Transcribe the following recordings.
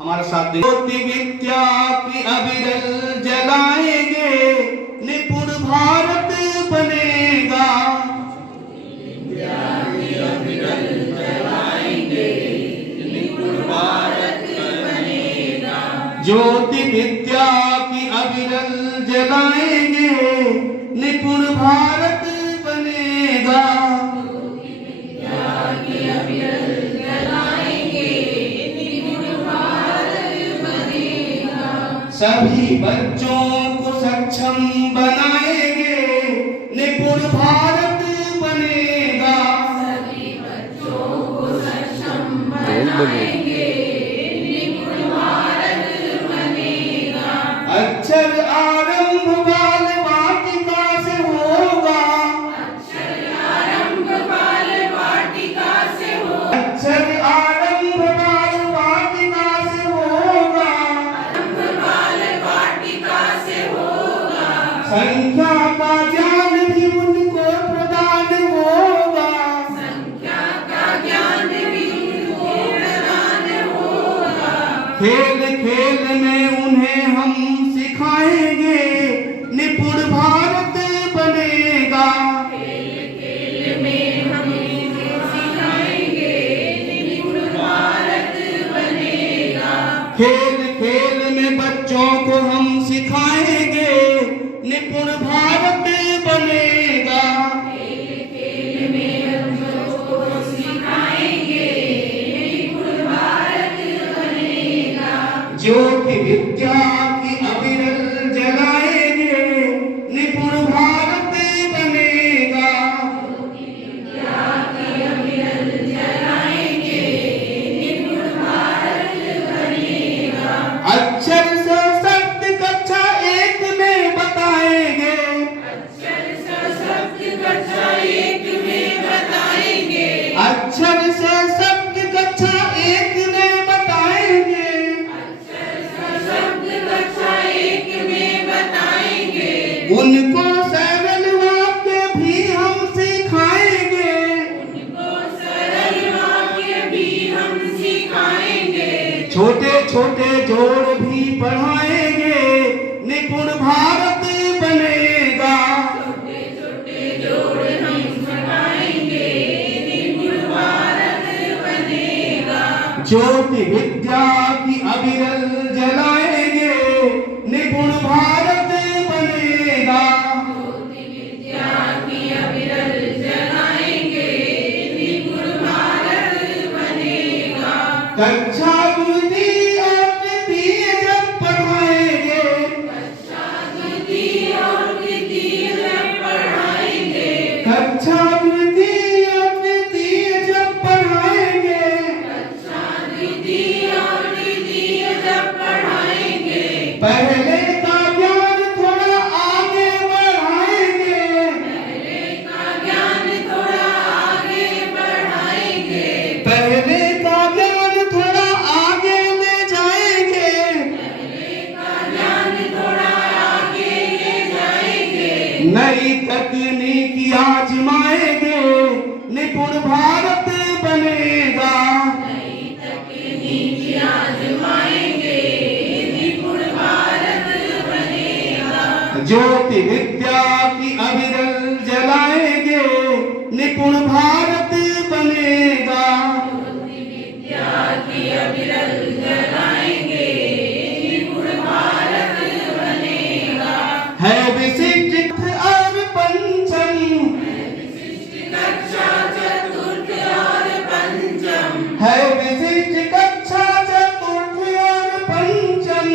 हमारे साथ ज्योति विद्या की अविरल जलाएंगे, निपुण भारत बनेगा। विद्या की अविरल जलाएंगे, निपुण भारत बनेगा। ज्योति विद्या की अविरल जलाएंगे, निपुण भारत बनेगा। सभी बच्चों को सक्षम बनाएंगे, निपुण भारत बनेगा। सभी बच्चों को सक्षम बनाएंगे, निपुण भारत बनेगा। अक्षर आरंभ बाल वाटिका से होगा। अक्षर आरंभ बाल वाटिका से होगा। अक्षर आरंभ बाल वाटिका से होगा। संख्या का ज्ञान भी उनको प्रदान होगा। संख्या का ज्ञान भी उनको प्रदान होगा। खेल खेल में उन्हें हम सिखाएंगे, निपुण भारत बनेगा। खेल खेल में हम सिखाएंगे, निपुण भारत बनेगा। खेल खेल में बच्चों को हम सिखाएंगे, निपुण भारत बनेगा। खेल खेल में हम बच्चों को सिखाएंगे, निपुण भारत बनेगा। ज्योति विद्या की अविरल जलाएंगे, निपुण भारत बनेगा। विद्या की अविरल जलाएंगे, निपुण भारत बनेगा। अक्षर से सत्य कक्षा एक में बताएंगे। अक्षर से सत्य कक्षा एक में बताएंगे। अक्षर से सत्य कक्षा एक में बताएंगे। अक्षर से सत्य कक्षा एक में बताएंगे। उनको सरल वाक्य भी हम सिखाएंगे। उनको सरल वाक्य भी हम सिखाएंगे। छोटे छोटे जोड़ भी पढ़ाएंगे, निपुण भारत बनेगा। छोटे छोटे जोड़ हम सिखाएंगे, निपुण भारत बनेगा। ज्योति विद्या की अविरल जलाएंगे, निपुण भारत बनेगा। ज्योति विद्या की अविरल जलाएंगे, निपुण भारत बनेगा। कक्षा बुद्धि और तृतीय जब पढ़ाएंगे। कक्षा द्वितीय और तृतीय जब पढ़ाएंगे। कक्षा बुद्धि और तृतीय जब पढ़ाएंगे। कक्षा द्वितीय और तृतीय जब पढ़ाएंगे। पहले का ज्ञान थोड़ा आगे बढ़ाएंगे। पहले का ज्ञान थोड़ा आगे बढ़ाएंगे। पहले का ज्ञान थोड़ा आगे ले जाएंगे। पहले का ज्ञान थोड़ा आगे ले जाएंगे। नई तकनीक आजमाएंगे, निपुण भारत बनेगा। नई तकनीक आजमाएंगे, निपुण भारत बनेगा। ज्योति विद्या की अविरल जलाएंगे, निपुण भारत बनेगा। ज्योति विद्या की अविरल जलाएंगे, निपुण भारत बनेगा। है विशिष्ट और पंचम। विशिष्ट कक्षा चतुर्थ और पंचम। है विशिष्ट कक्षा चतुर्थ और पंचम।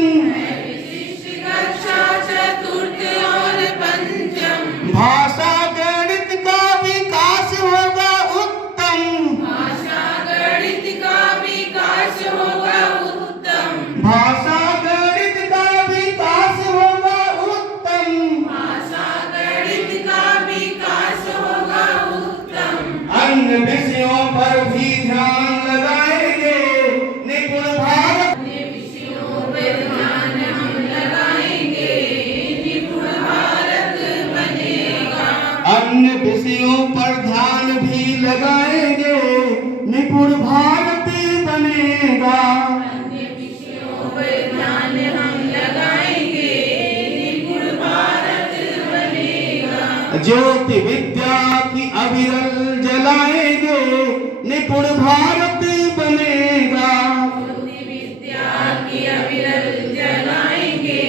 विशिष्ट कक्षा चतुर्थ और पंचम। भाषा गणित का विकास होगा उत्तम। भाषा गणित का विकास होगा उत्तम। भाषा गणित का विकास होगा उत्तम। भाषा गणित का विकास होगा उत्तम। अन्य विषयों पर भी ध्यान लगाएंगे, निपुण भारत। अन्य विषयों पर ध्यान हम लगाएंगे, निपुण भारत बनेगा। अन्य विषयों पर ध्यान भी लगाएंगे, निपुण भारत बनेगा। अन्य विषयों ज्योति विद्या की अविरल जलाएंगे, निपुण भारत बनेगा। ज्योति विद्या की अविरल जलाएंगे,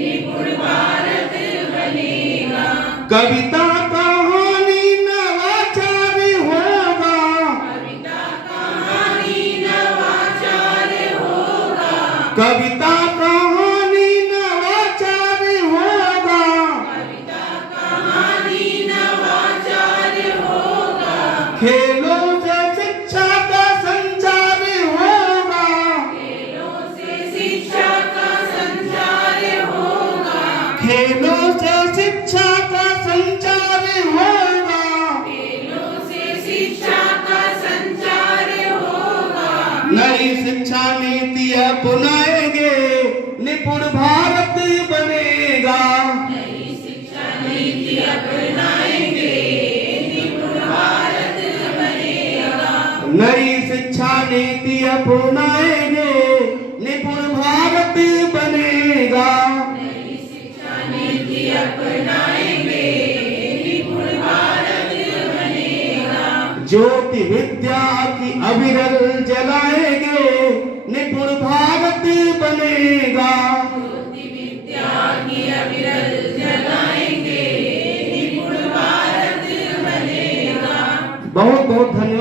निपुण भारत बनेगा। कविता कहानी नवाचार होगा, कविता कहानी नवाचार होगा। कविता कहानी नवाचार होगा। कविता कहानी नवाचार होगा। खेलों से शिक्षा का संचार होगा, खेलों से शिक्षा का संचार होगा। खेलों से शिक्षा का संचार होगा। खेलों से शिक्षा का संचार होगा। नई शिक्षा नीति अपनाएंगे, निपुण भारत बनेगा। नई शिक्षा नीति अपनाएंगे, निपुण भारत बनेगा। नई शिक्षा नीति अपनाएंगे, निपुण भारत बनेगा। नई शिक्षा नीति अपनाएंगे, निपुण भारत बनेगा। ज्योति विद्या की अविरल जलाएंगे, निपुण भारत बनेगा। ज्योति विद्या की अविरल जलाएंगे, निपुण भारत बनेगा। बहुत बहुत धन्यवाद।